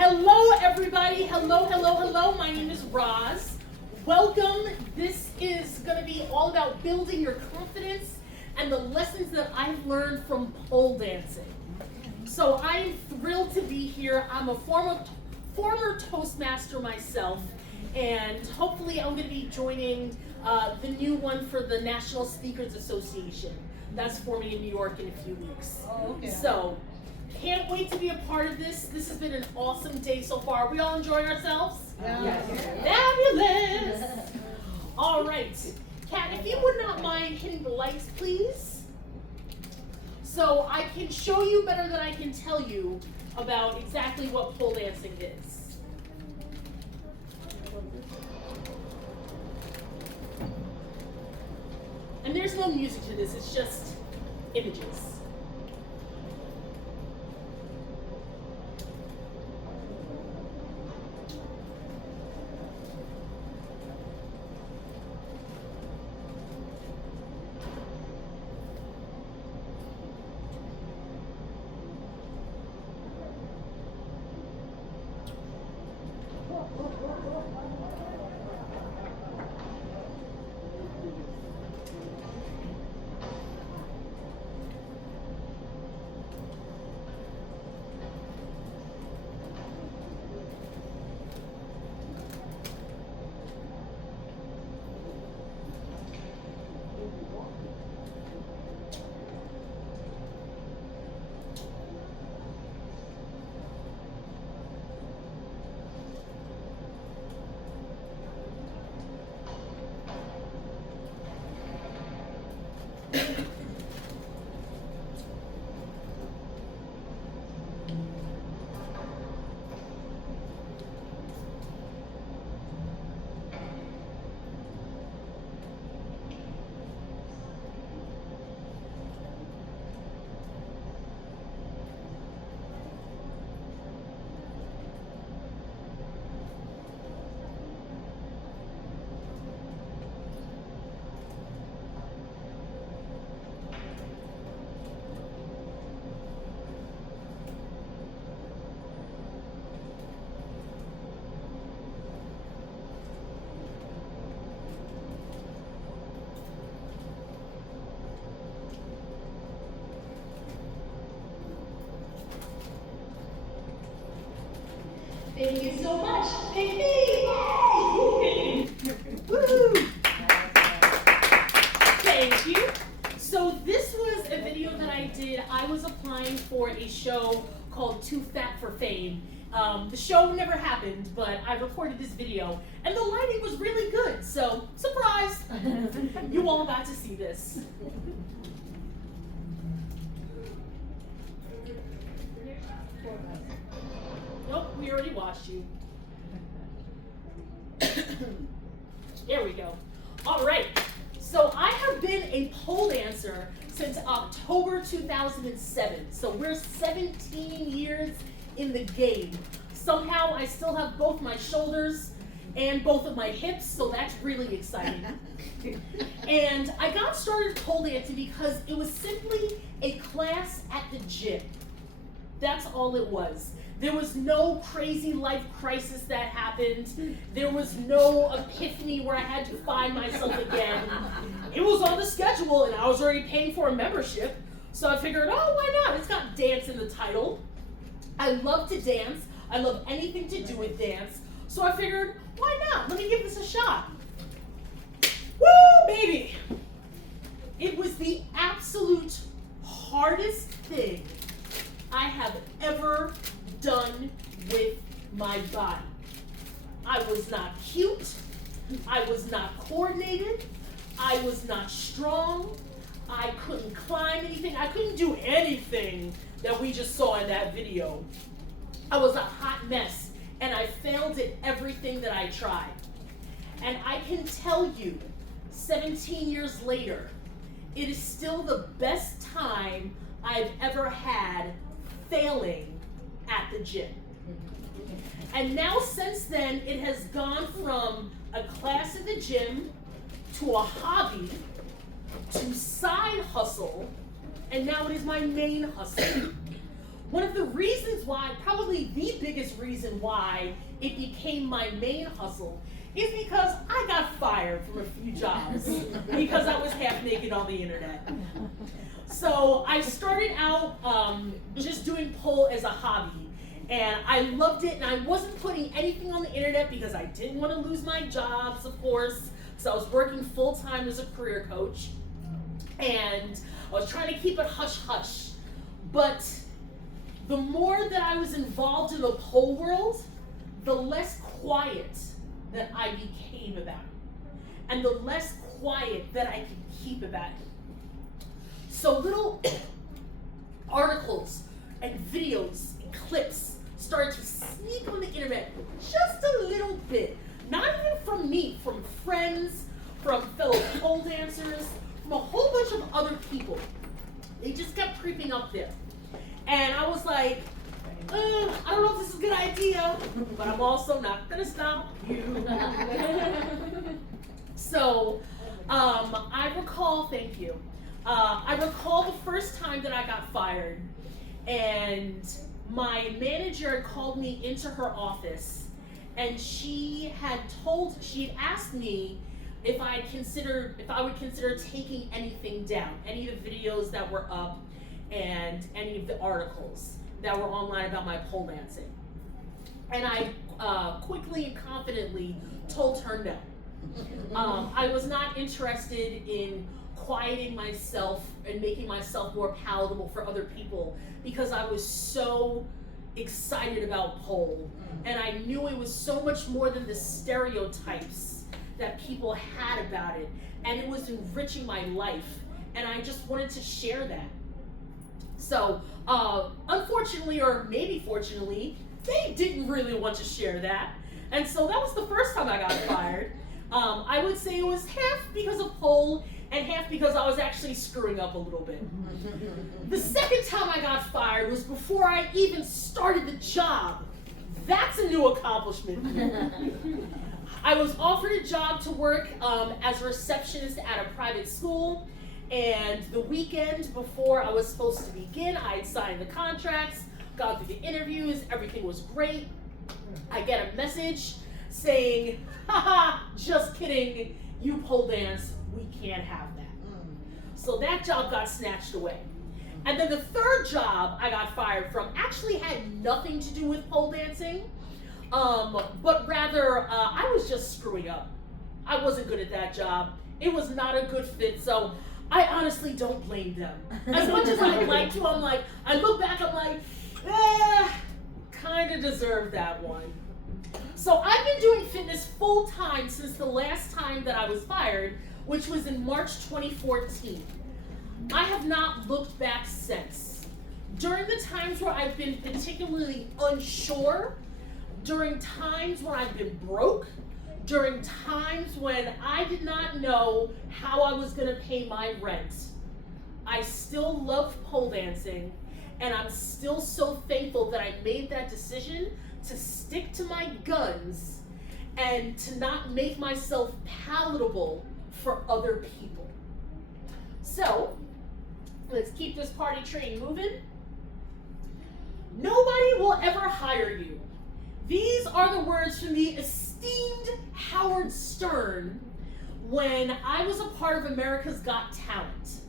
Hello, everybody. Hello, hello, hello. My name is Roz. Welcome. This is going to be all about building your confidence and the lessons that I've learned from pole dancing. So I'm thrilled to be here. I'm a former Toastmaster myself, and hopefully I'm going to be joining the new one for the National Speakers Association. That's forming in New York in a few weeks. Oh, okay. So, can't wait to be a part of this. This has been an awesome day so far. We all enjoying ourselves? Yes. Fabulous! All right. Kat, if you would not mind hitting the lights, please. So I can show you better than I can tell you about exactly what pole dancing is. And there's no music to this, it's just images. Thank you so much. Big me! Yay! Woo! Thank you. So this was a video that I did. I was applying for a show called Too Fat for Fame. The show never happened, but I recorded this video, and the lighting was really good. So, surprise! You all got to see this. Nope, we already watched you. There we go. All right. So I have been a pole dancer since October 2007. So we're 17 years in the game. Somehow I still have both my shoulders and both of my hips, so that's really exciting. And I got started pole dancing because it was simply a class at the gym. That's all it was. There was no crazy life crisis that happened. There was no epiphany where I had to find myself again. It was on the schedule and I was already paying for a membership. So I figured, oh, why not? It's got dance in the title. I love to dance. I love anything to do with dance. So I figured, why not? Let me give this a shot. Woo, baby! It was the absolute hardest thing I have ever done with my body. I was not cute. I was not coordinated. I was not strong. I couldn't climb anything. I couldn't do anything that we just saw in that video. I was a hot mess, and I failed at everything that I tried. And I can tell you, 17 years later, it is still the best time I've ever had failing at the gym. And now since then, it has gone from a class at the gym to a hobby to side hustle, and now it is my main hustle. One of the reasons why, probably the biggest reason reason why it became my main hustle is because I got fired from a few jobs because I was half naked on the internet. So I started out just doing pole as a hobby, and I loved it, and I wasn't putting anything on the internet because I didn't want to lose my jobs, of course. So I was working full-time as a career coach, and I was trying to keep it hush-hush. But the more that I was involved in the pole world, the less quiet that I became about it, and the less quiet that I could keep about it. So little articles and videos and clips started to sneak on the internet just a little bit. Not even from me, from friends, from fellow pole dancers, from a whole bunch of other people. They just kept creeping up there. And I was like, I don't know if this is a good idea, but I'm also not gonna stop you. So, I recall, thank you. I recall the first time that I got fired, and my manager called me into her office, and she had asked me if I would consider taking anything down, any of the videos that were up, and any of the articles that were online about my pole dancing. And I quickly and confidently told her no. I was not interested in quieting myself and making myself more palatable for other people because I was so excited about pole, and I knew it was so much more than the stereotypes that people had about it, and it was enriching my life, and I just wanted to share that. So, unfortunately, or maybe fortunately, they didn't really want to share that. And so that was the first time I got fired. I would say it was half because of pole and half because I was actually screwing up a little bit. The second time I got fired was before I even started the job. That's a new accomplishment. I was offered a job to work as a receptionist at a private school. And the weekend before I was supposed to begin, I had signed the contracts, got through the interviews, everything was great. I get a message saying, haha, just kidding, you pole dance, we can't have that. So that job got snatched away. And then the third job I got fired from actually had nothing to do with pole dancing, but rather I was just screwing up. I wasn't good at that job. It was not a good fit, so I honestly don't blame them. As much as I'd like to, I look back, I'm like, kind of deserved that one. So I've been doing fitness full time since the last time that I was fired, which was in March 2014. I have not looked back since. During the times where I've been particularly unsure, during times when I've been broke, during times when I did not know how I was gonna pay my rent, I still love pole dancing, and I'm still so thankful that I made that decision to stick to my guns and to not make myself palatable for other people. So, let's keep this party train moving. Nobody will ever hire you. These are the words from the esteemed Howard Stern when I was a part of America's Got Talent.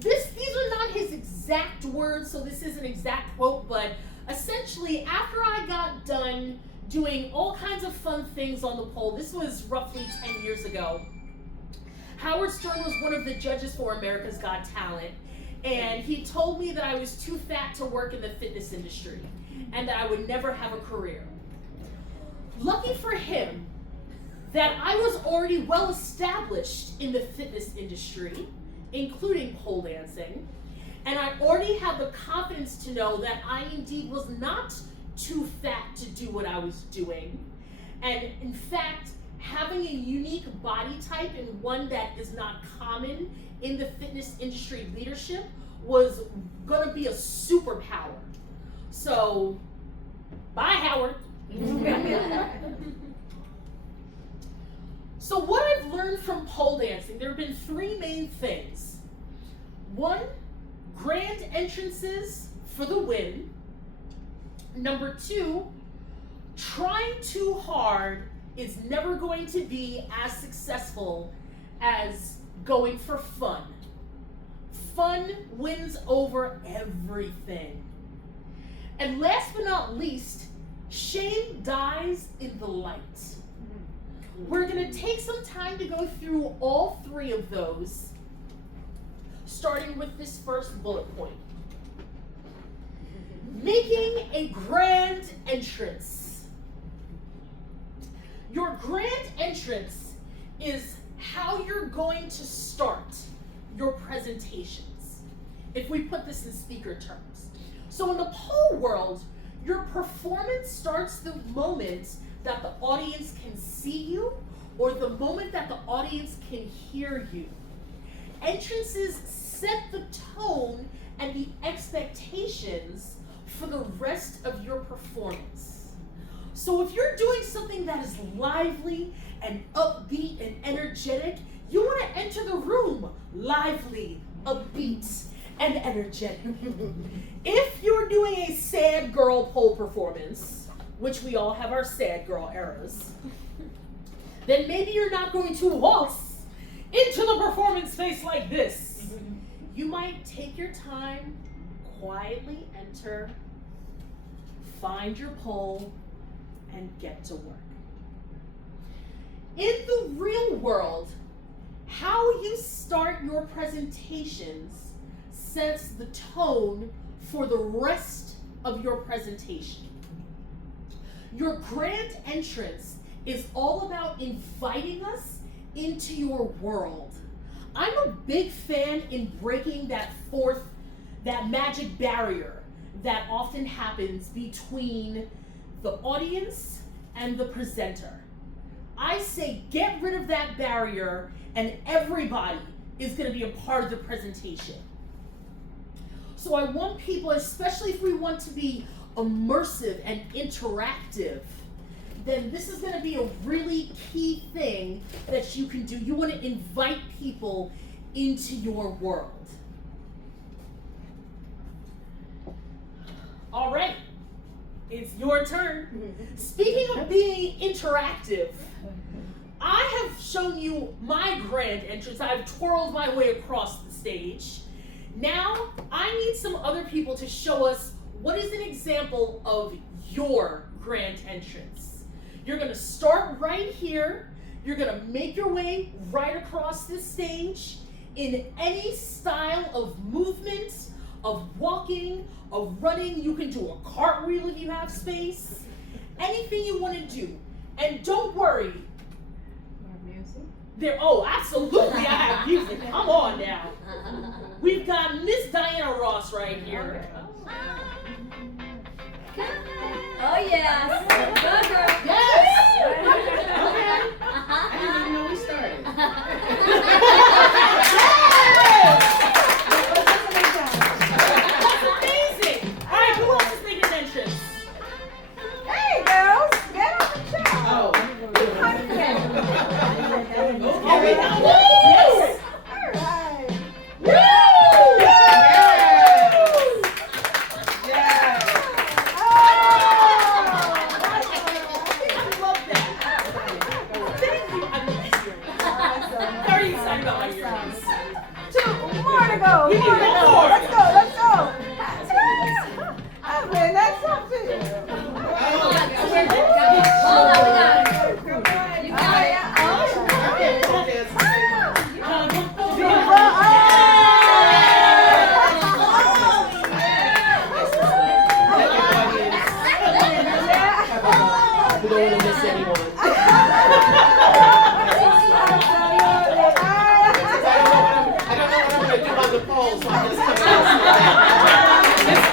These are not his exact words, so this is an exact quote, but essentially after I got done doing all kinds of fun things on the pole, this was roughly 10 years ago, Howard Stern was one of the judges for America's Got Talent, and he told me that I was too fat to work in the fitness industry and that I would never have a career. Lucky for him that I was already well established in the fitness industry, including pole dancing, and I already had the confidence to know that I indeed was not too fat to do what I was doing, and in fact, having a unique body type and one that is not common in the fitness industry leadership was gonna be a superpower. So, bye Howard. So what I've learned from pole dancing, there have been three main things. One, grand entrances for the win. Number 2, trying too hard is never going to be as successful as going for fun. Fun wins over everything. And last but not least, shame dies in the light. We're going to take some time to go through all 3 of those, starting with this first bullet point. Making a grand entrance. Your grand entrance is how you're going to start your presentations, if we put this in speaker terms. So in the pole world, your performance starts the moment that the audience can see you or the moment that the audience can hear you. Entrances set the tone and the expectations for the rest of your performance. So if you're doing something that is lively and upbeat and energetic, you want to enter the room lively, upbeat, and energetic. If you're doing a sad girl pole performance, which we all have our sad girl eras, then maybe you're not going to waltz into the performance space like this. You might take your time, quietly enter, find your pole, and get to work. In the real world, how you start your presentations sets the tone for the rest of your presentation. Your grand entrance is all about inviting us into your world. I'm a big fan in breaking that magic barrier that often happens between the audience and the presenter. I say get rid of that barrier and everybody is going to be a part of the presentation. So I want people, especially if we want to be immersive and interactive, then this is going to be a really key thing that you can do. You want to invite people into your world. All right, it's your turn. Speaking of being interactive, I have shown you my grand entrance. I've twirled my way across the stage. Now, I need some other people to show us what is an example of your grand entrance. You're going to start right here. You're going to make your way right across this stage in any style of movement, of walking, of running. You can do a cartwheel if you have space. Anything you want to do. And don't worry. Oh, absolutely, I have music. Come on now. We've got Miss Diana Ross right here. Oh, yes. Go, girl. Yes. Okay. I didn't even know we started. That's amazing. All right, who else is making an entrance? Hey, girls, get on the show. Oh. Here we go. Yes. All right. Woo! I love that. Thank you. I love this earring. Very excited about my earrings. More to go. We need More to go. more. Let's go. Let's go. I mean, that's something. Hold on, we got it. You got it. We don't want to miss anyone. I don't know what I'm going to do on the pole, so I'm just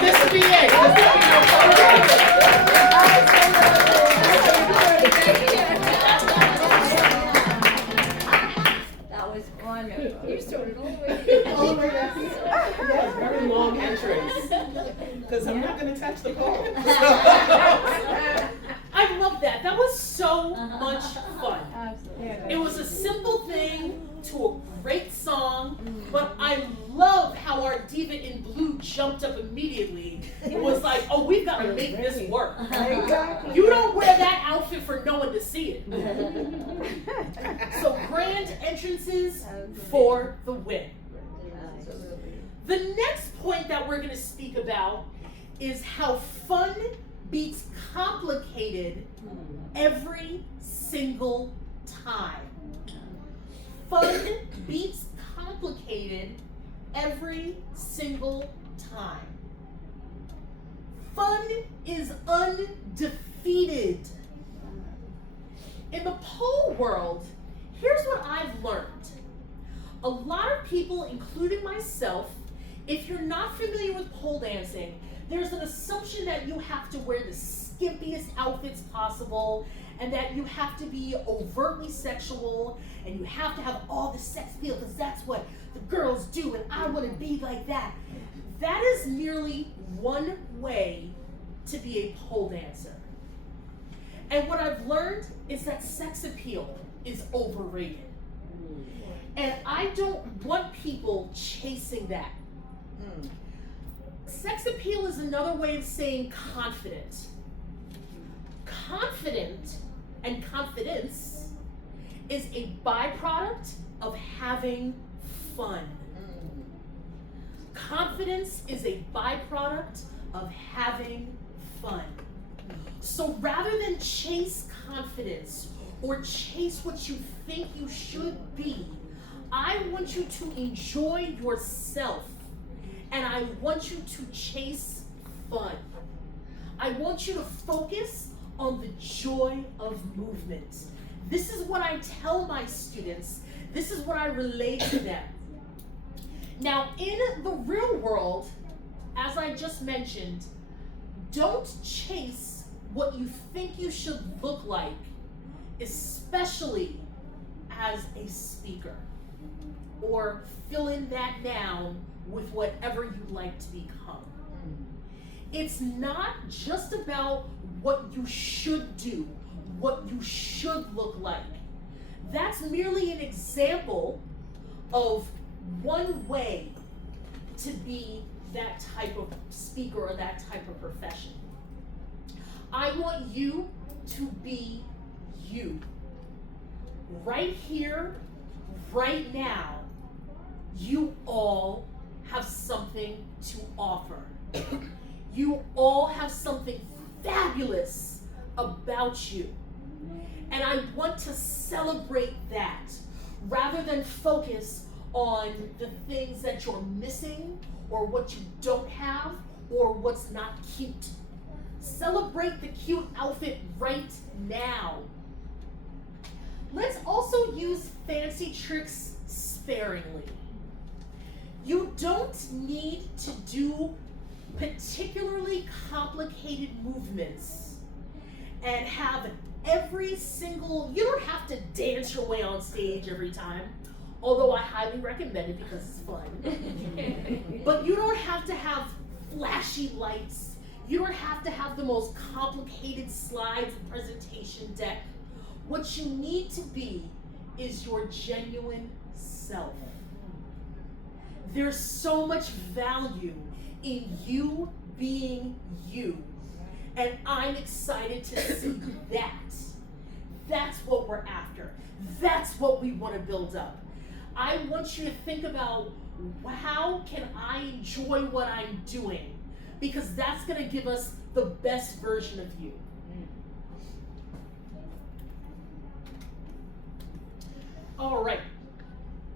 this will be it. That was wonderful. You started all the way. All the way back here. Yeah, very long entrance. Because I'm not going to touch the pole. I love that. That was so much fun. Absolutely. It was a simple thing to a great song, but I love how our diva in blue jumped jumped up immediately and was like, oh, we've got to make this work. Exactly. You don't wear that outfit for no one to see it. So grand entrances for the win. The next point that we're going to speak about is how fun beats complicated every single time. Fun beats complicated every single time. Fun is undefeated. In the pole world, here's what I've learned. A lot of people, including myself, if you're not familiar with pole dancing, there's an assumption that you have to wear the skimpiest outfits possible, and that you have to be overtly sexual, and you have to have all the sex appeal because that's what the girls do, and I want to be like that. That is merely one way to be a pole dancer. And what I've learned is that sex appeal is overrated. And I don't want people chasing that. Sex appeal is another way of saying confident. Confident and confidence is a byproduct of having fun. Confidence is a byproduct of having fun. So rather than chase confidence or chase what you think you should be, I want you to enjoy yourself, and I want you to chase fun. I want you to focus on the joy of movement. This is what I tell my students. This is what I relate to them. Now, in the real world, as I just mentioned, don't chase what you think you should look like, especially as a speaker, or fill in that noun with whatever you like to become. It's not just about what you should do, what you should look like. That's merely an example of one way to be that type of speaker or that type of profession. I want you to be you. Right here, right now, you all have something to offer. You all have something fabulous about you. And I want to celebrate that rather than focus on the things that you're missing or what you don't have or what's not cute. Celebrate the cute outfit right now. Let's also use fancy tricks sparingly. You don't need to do particularly complicated movements and have every single, you don't have to dance your way on stage every time, although I highly recommend it because it's fun. But you don't have to have flashy lights. You don't have to have the most complicated slides and presentation deck. What you need to be is your genuine self. There's so much value in you being you. And I'm excited to see that. That's what we're after. That's what we want to build up. I want you to think about how can I enjoy what I'm doing? Because that's going to give us the best version of you. All right.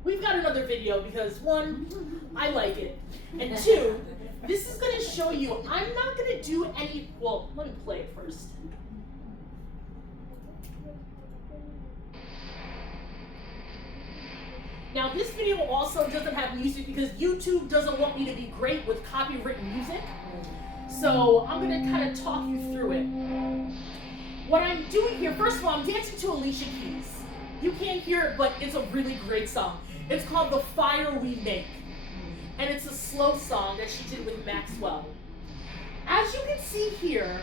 We've got another video because one, I like it. And two, this is going to show you, I'm not going to do any, well, let me play it first. Now this video also doesn't have music because YouTube doesn't want me to be great with copywritten music. So I'm going to kind of talk you through it. What I'm doing here, first of all, I'm dancing to Alicia Keys. You can't hear it, but it's a really great song. It's called The Fire We Make. And it's a slow song that she did with Maxwell. As you can see here,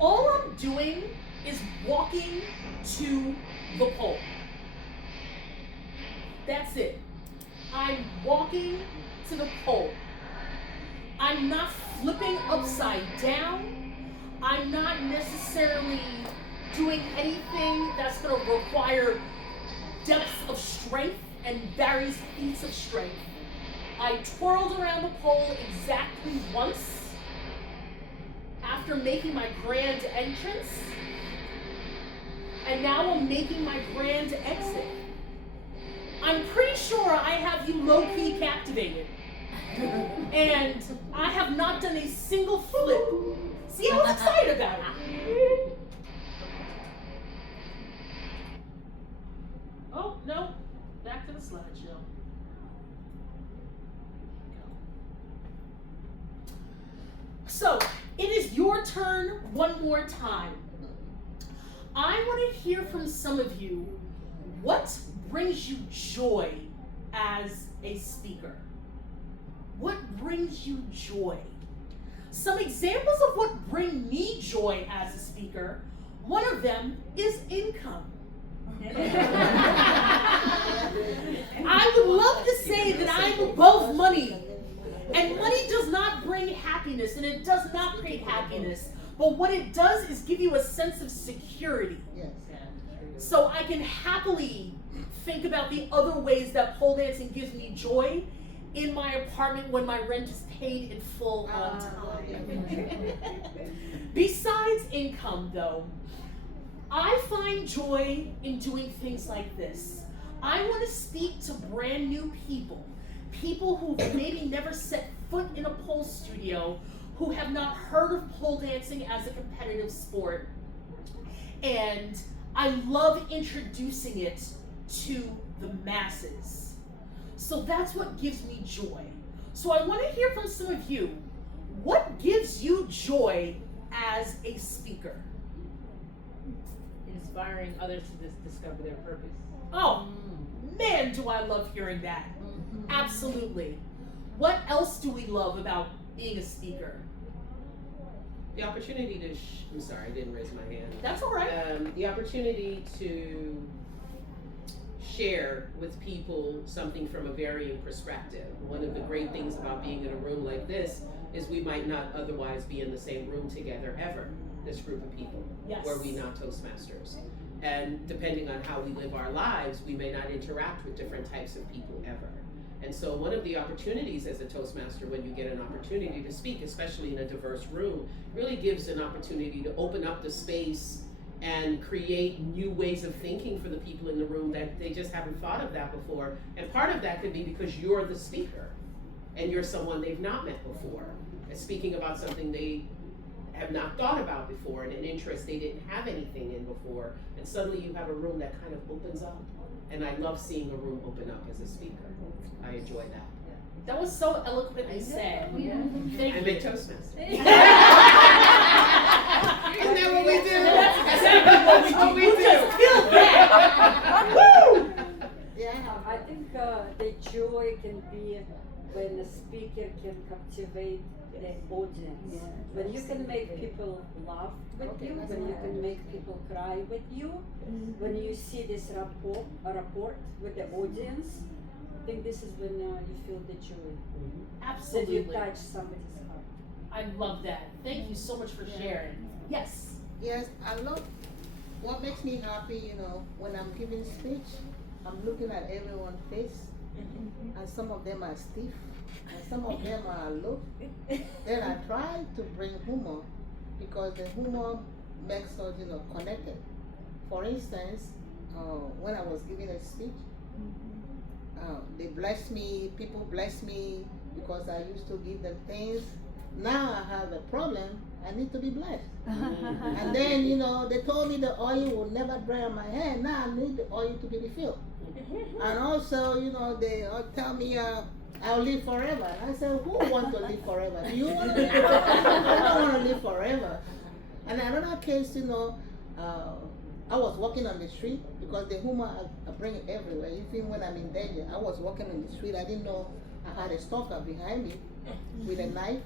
all I'm doing is walking to the pole. That's it. I'm walking to the pole. I'm not flipping upside down. I'm not necessarily doing anything that's going to require depths of strength and various feats of strength. I twirled around the pole exactly once after making my grand entrance, and now I'm making my grand exit. I'm pretty sure I have you low-key captivated. And I have not done a single flip. See, I was excited about it. Oh, no. Back to the slideshow. So, it is your turn one more time. I want to hear from some of you, what brings you joy as a speaker? What brings you joy? Some examples of what bring me joy as a speaker, one of them is income. I would love to say that I'm above money, and money does not bring happiness, and it does not create happiness, but what it does is give you a sense of security. So I can happily think about the other ways that pole dancing gives me joy in my apartment when my rent is paid in full on time. Besides income, though, I find joy in doing things like this. I want to speak to brand new people, people who maybe never set foot in a pole studio, who have not heard of pole dancing as a competitive sport. And I love introducing it to the masses. So that's what gives me joy. So I want to hear from some of you. What gives you joy as a speaker? Inspiring others to discover their purpose. Oh, man, do I love hearing that. Absolutely. What else do we love about being a speaker? The opportunity to, I'm sorry, I didn't raise my hand. That's all right. The opportunity to share with people something from a varying perspective. One of the great things about being in a room like this is we might not otherwise be in the same room together ever, this group of people, Yes. were we not Toastmasters. And depending on how we live our lives, we may not interact with different types of people ever. And so one of the opportunities as a Toastmaster, when you get an opportunity to speak, especially in a diverse room, really gives an opportunity to open up the space and create new ways of thinking for the people in the room that they just haven't thought of that before. And part of that could be because you're the speaker and you're someone they've not met before, and speaking about something they have not thought about before and an interest they didn't have anything in before. And suddenly you have a room that kind of opens up. And I love seeing a room open up as a speaker. I enjoy that. That was so eloquently said. Thank I'm you. a Toastmaster. Isn't that what we do? That's exactly what we do. You just killed that. Woo! I think the joy can be when a speaker can captivate the audience. When you can make people laugh with you, when you can make people cry with you, when you see this rapport with the audience, I think this is when you feel the joy. Absolutely. That you touch somebody's heart. I love that. Thank you so much for sharing. Yes. Yes, I love what makes me happy, you know, when I'm giving speech, I'm looking at everyone's face, and some of them are stiff, and some of them are aloof. Then I try to bring humor, because the humor makes us, you know, connected. For instance, when I was giving a speech, they blessed me, people blessed me, because I used to give them things. Now I have a problem, I need to be blessed. And then, you know, they told me the oil will never dry on my hand. Now I need the oil to be refilled. And also, you know, they tell me I'll live forever. And I said, who wants to live forever? Do you want to live forever? I don't want to live forever. And another case, you know, I was walking on the street, because the humor I bring it everywhere, even when I'm in danger. I was walking on the street, I didn't know I had a stalker behind me with a knife.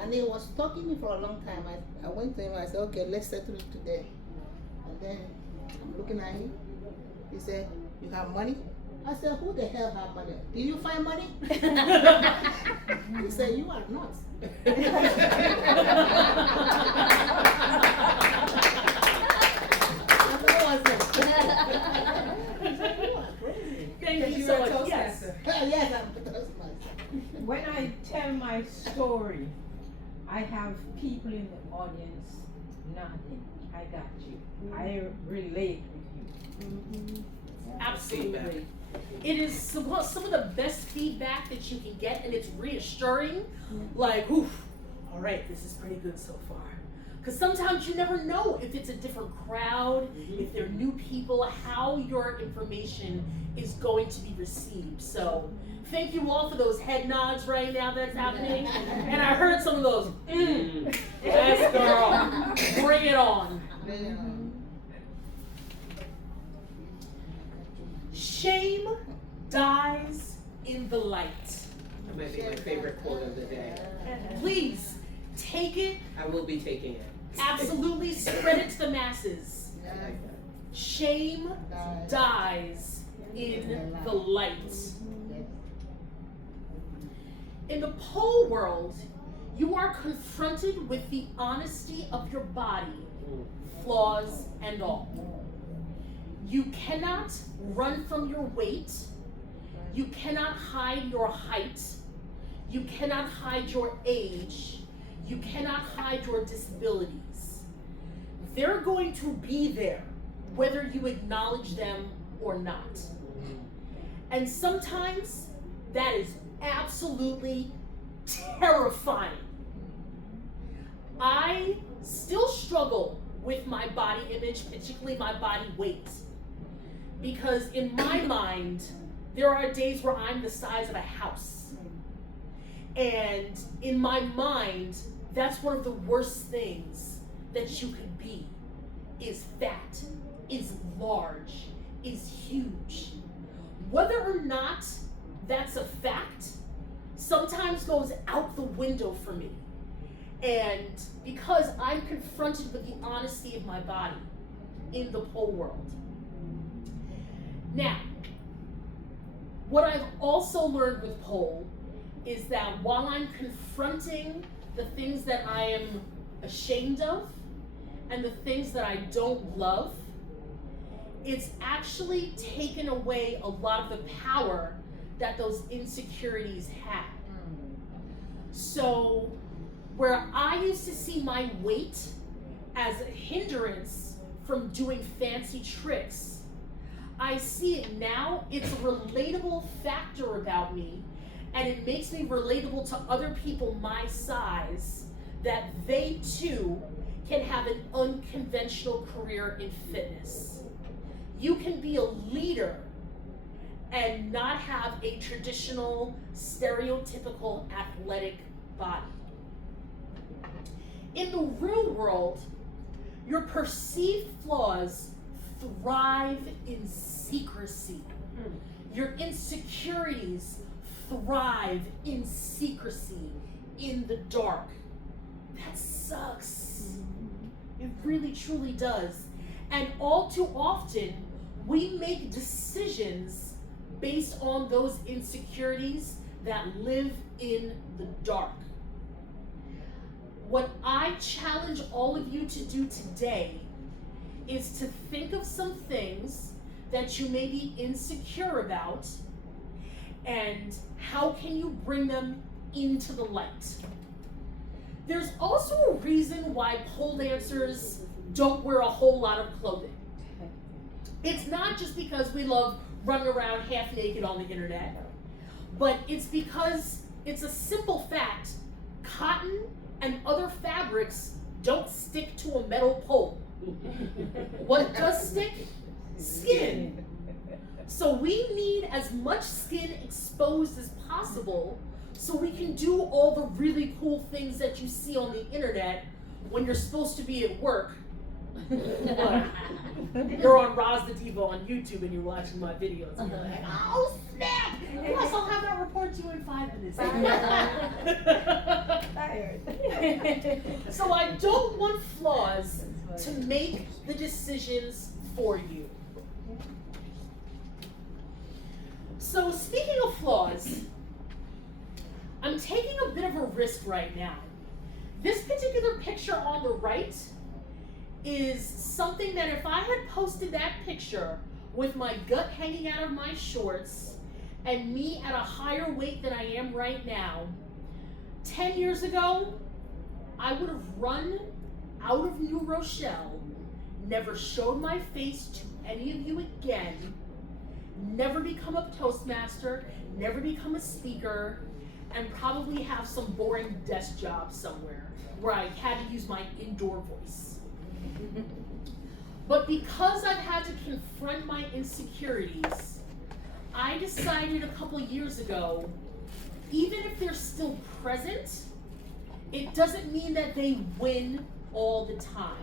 And he was stalking me for a long time. I went to him, I said, okay, let's settle it today. And then I'm looking at him. He said, you have money? I said, who the hell have money? Did you find money? He said, you are nuts. Thank you so much. Yes. Yes, I'm a Toastmaster. When I tell my story, I have people in the audience nodding. I got you. I relate with you. Absolutely. It is some of the best feedback that you can get, and it's reassuring. Like, oof, all right, this is pretty good so far. Because sometimes you never know if it's a different crowd, if they're new people, how your information is going to be received. So thank you all for those head nods right now that's happening. And I heard some of those, yes girl, bring it on. Shame dies in the light. That might be my favorite quote of the day. Please take it. I will be taking it. Absolutely spread it to the masses. Shame dies in the light. In the pole world, you are confronted with the honesty of your body, flaws and all. You cannot run from your weight. You cannot hide your height. You cannot hide your age. You cannot hide your disabilities. They're going to be there, whether you acknowledge them or not. And sometimes that is absolutely terrifying. I still struggle with my body image, particularly my body weight. Because in my mind, there are days where I'm the size of a house. And in my mind, that's one of the worst things that you could be, is fat, is large, is huge. Whether or not that's a fact, sometimes goes out the window for me. And because I'm confronted with the honesty of my body in the pole world. Now, what I've also learned with pole is that while I'm confronting the things that I am ashamed of and the things that I don't love, it's actually taken away a lot of the power that those insecurities had. So, where I used to see my weight as a hindrance from doing fancy tricks, I see it now, it's a relatable factor about me, and it makes me relatable to other people my size, that they too can have an unconventional career in fitness. You can be a leader and not have a traditional, stereotypical athletic body. In the real world, your perceived flaws thrive in secrecy. Your insecurities thrive in secrecy, in the dark. That sucks. It really, truly does. And all too often, we make decisions based on those insecurities that live in the dark. What I challenge all of you to do today is to think of some things that you may be insecure about, and how can you bring them into the light. There's also a reason why pole dancers don't wear a whole lot of clothing. It's not just because we love running around half naked on the internet, but it's because it's a simple fact. Cotton and other fabrics don't stick to a metal pole. What does stick? Skin. So we need as much skin exposed as possible so we can do all the really cool things that you see on the internet when you're supposed to be at work. You're on Roz the Diva on YouTube and you're watching my videos and you're like, oh snap! Plus I'll have that report to you in 5 minutes. So I don't want flaws to make the decisions for you. So speaking of flaws, I'm taking a bit of a risk right now. This particular picture on the right is something that if I had posted that picture with my gut hanging out of my shorts and me at a higher weight than I am right now, 10 years ago, I would have run out of New Rochelle, never showed my face to any of you again, never become a Toastmaster, never become a speaker, and probably have some boring desk job somewhere where I had to use my indoor voice. But because I've had to confront my insecurities, I decided a couple years ago, even if they're still present, it doesn't mean that they win all the time.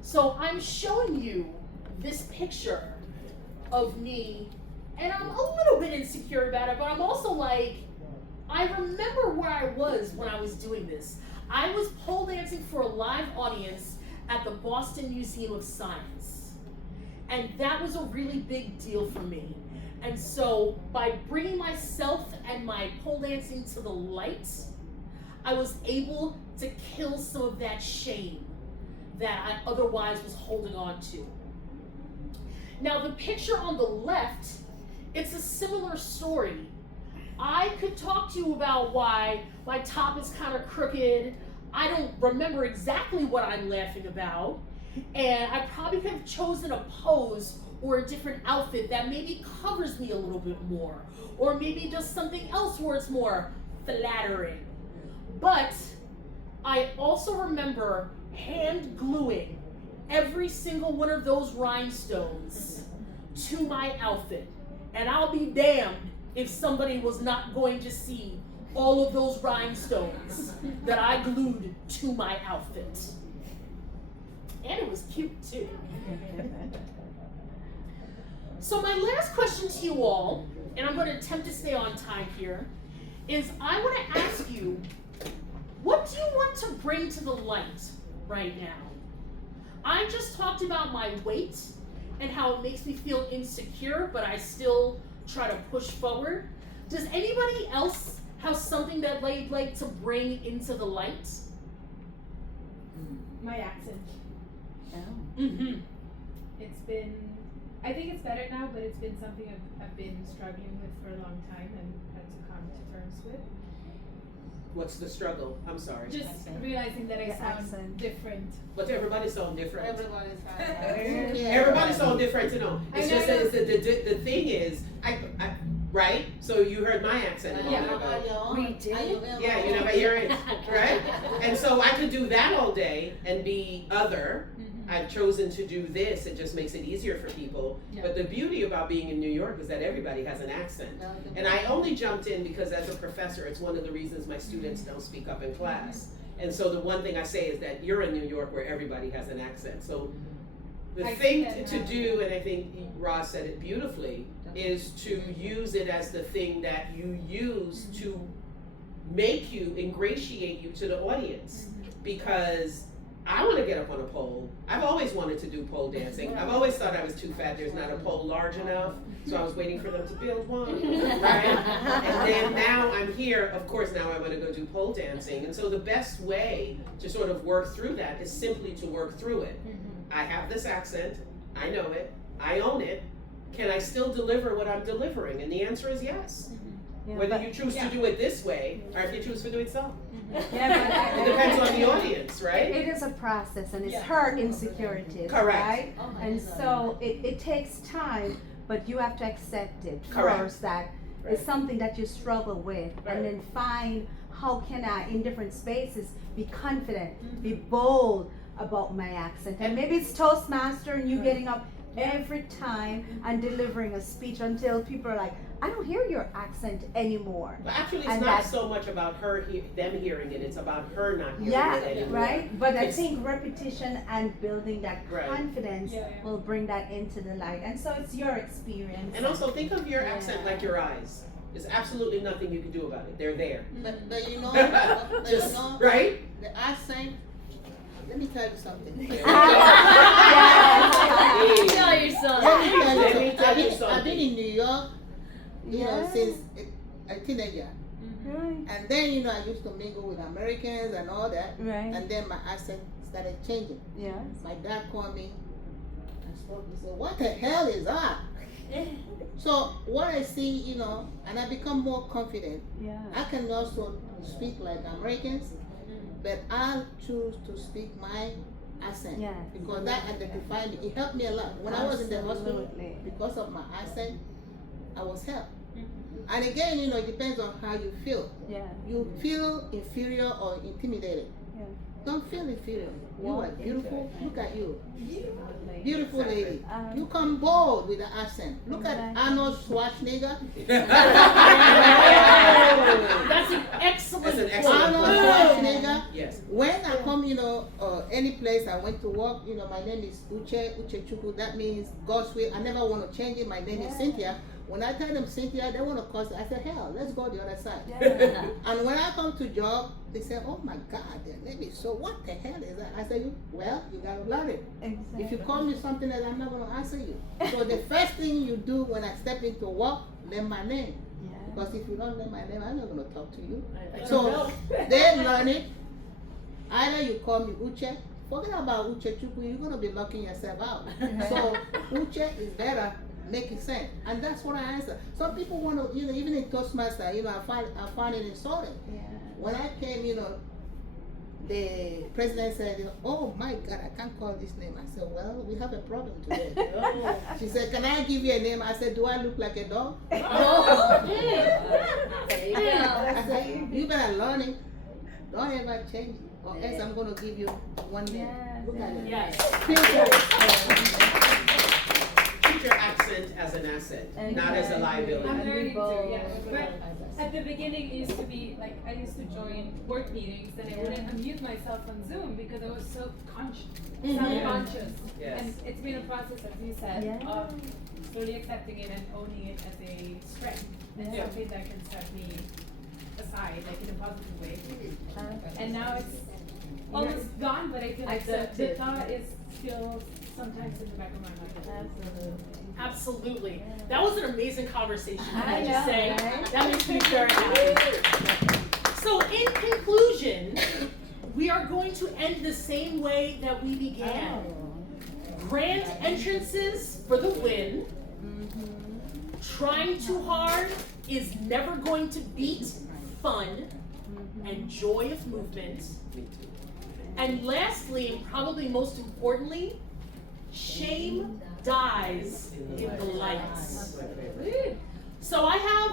So I'm showing you this picture of me, and I'm a little bit insecure about it, but I'm also like, I remember where I was when I was doing this. I was pole dancing for a live audience at the Boston Museum of Science. And that was a really big deal for me. And so by bringing myself and my pole dancing to the light, I was able to kill some of that shame that I otherwise was holding on to. Now the picture on the left, it's a similar story. I could talk to you about why my top is kind of crooked. I don't remember exactly what I'm laughing about. And I probably could have chosen a pose or a different outfit that maybe covers me a little bit more. Or maybe does something else where it's more flattering. But I also remember hand gluing every single one of those rhinestones to my outfit. And I'll be damned if somebody was not going to see all of those rhinestones that I glued to my outfit. And it was cute too. So my last question to you all, and I'm going to attempt to stay on time here, is I want to ask you, what do you want to bring to the light right now? I just talked about my weight and how it makes me feel insecure, but I still try to push forward. Does anybody else have something that they'd like to bring into the light? My accent. Mm-hmm. It's been, I think it's better now, but it's been something I've been struggling with for a long time and had to come to terms with. What's the struggle? I'm sorry. Just realizing that I sound different. But everybody sound different. Everybody's Everybody sound different, you know. It's just that the thing is, I right? So you heard my accent a moment ago. We did? Yeah, you never hear it, right? And so I could do that all day and be other. I've chosen to do this. It just makes it easier for people. Yeah. But the beauty about being in New York is that everybody has an accent. And I only jumped in because as a professor, it's one of the reasons my students don't speak up in class. And so the one thing I say is that you're in New York where everybody has an accent. So the thing to do, and I think Ross said it beautifully, is to use it as the thing that you use to make you, ingratiate you to the audience. Because I want to get up on a pole. I've always wanted to do pole dancing. I've always thought I was too fat. There's not a pole large enough. So I was waiting for them to build one, right? And then now I'm here. Of course, now I want to go do pole dancing. And so the best way to sort of work through that is simply to work through it. I have this accent. I know it. I own it. Can I still deliver what I'm delivering? And the answer is yes. Whether you choose to do it this way or if you choose to do it so. Yeah, It depends on the audience, right? It is a process, and it's her insecurities, Correct. right? And so it takes time, but you have to accept it Correct. first. That Right. it's something that you struggle with, Right. and then find how can I, in different spaces, be confident, be bold about my accent. And maybe it's Toastmaster, and you getting up every time and delivering a speech until people are like, I don't hear your accent anymore. But actually, it's And not that's- so much about them hearing it. It's about her not hearing it anymore. Right? But I It's- think repetition and building that Right. confidence will bring that into the light. And so it's your experience. And also think of your accent like your eyes. There's absolutely nothing you can do about it. They're there. But you know, Just, right? the accent, let me tell you something. Tell your son. Let me tell you Let me something. tell you I've been something. in New York you know, since a teenager. Right. And then, you know, I used to mingle with Americans and all that. Right. And then my accent started changing. Yes. My dad called me and spoke. He said, "What the hell is that?" So what I see, you know, and I become more confident. Yeah. I can also speak like Americans, but I choose to speak my accent Yes. because that identified me. It helped me a lot. When I was in the hospital, Absolutely. because of my accent, I was helped. And again, you know, it depends on how you feel. Yeah. You feel inferior or intimidated. Yeah. Don't feel inferior. You Walk are into beautiful. it. Look at you. Absolutely. Beautiful lady. Um, You come bold with the accent. Look at Exactly. Arnold Schwarzenegger. That's an excellent That's an point. excellent Arnold point. Schwarzenegger. Yes. When I come, you know, any place I went to work, you know, my name is Uche Chukwu. That means God's will. I never want to change it. My name is Cynthia. When I tell them Cynthia, they want to cause it. I said, hell, let's go the other side. Yeah. And when I come to job, they say, oh my God, their name is so, what the hell is that? I say, well, you gotta learn it. Exactly. If you call me something else, I'm not gonna answer you. So the first thing you do when I step into work, learn my name. Yeah. Because if you don't learn my name, I'm not gonna talk to you. I don't So know. they learn it. Either you call me Uche, forget about Uche Chukwu, you're gonna be locking yourself out. So Uche is better, make it sense. And that's what I answer. Some people want to, you know, even in Toastmasters, you know, I find it insulting. Yeah. When I came, you know, the president said, you know, oh my God, I can't call this name. I said, well, we have a problem today. Oh. She said, can I give you a name? I said, do I look like a dog? Oh. There you go. I said, you better learn it. Don't ever change it. Or else I'm going to give you one name. Yes, Look at it. Yes. Treat your accent as an asset, not as a liability. I'm learning bold. to, yeah. But at the beginning, it used to be like I used to join work meetings and I wouldn't unmute myself on Zoom because I was so self-conscious. Yes. And it's been a process, as you said, Yeah. of slowly accepting it and owning it as a strength and Yeah. something that can set me aside, like in a positive way. And now it's almost gone, but I feel like the Accepted. thought is still sometimes in the back of my mind. Absolutely. Absolutely. That was an amazing conversation. I I just know, say. right? That makes me very happy. So in conclusion, we are going to end the same way that we began. Grand entrances for the win. Trying too hard is never going to beat fun and joy of movement. Me too. And lastly, and probably most importantly, shame dies in the lights. That's my favorite. So I have